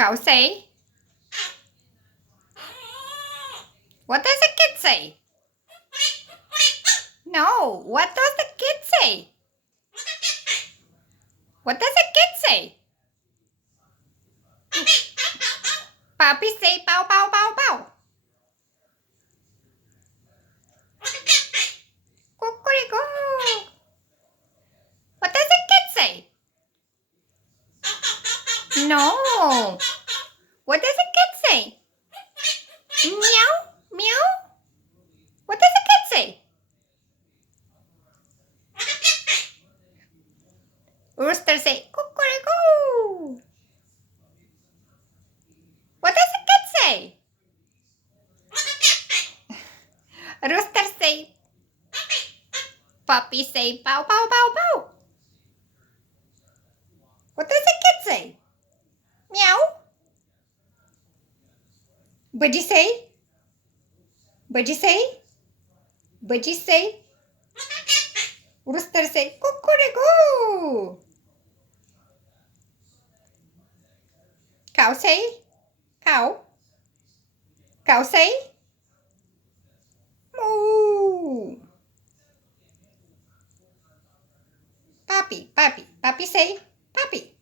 Cow say? What does the kid say? No, what does the kid say? What does the kid say? Puppy say bow bow bow bow. Cuckoo. What does the kid say? No. What does the kid say? Meow, meow. What does the kid say? Rooster say cuckoo. What does the kid say? Rooster say. Puppy say bow bow bow bow. What does the kid say? Meow. Budgie say? Budgie say? Budgie say? Rooster say cuckoo. Cow say? Cow? Cow say? Moo. Puppy say? Puppy.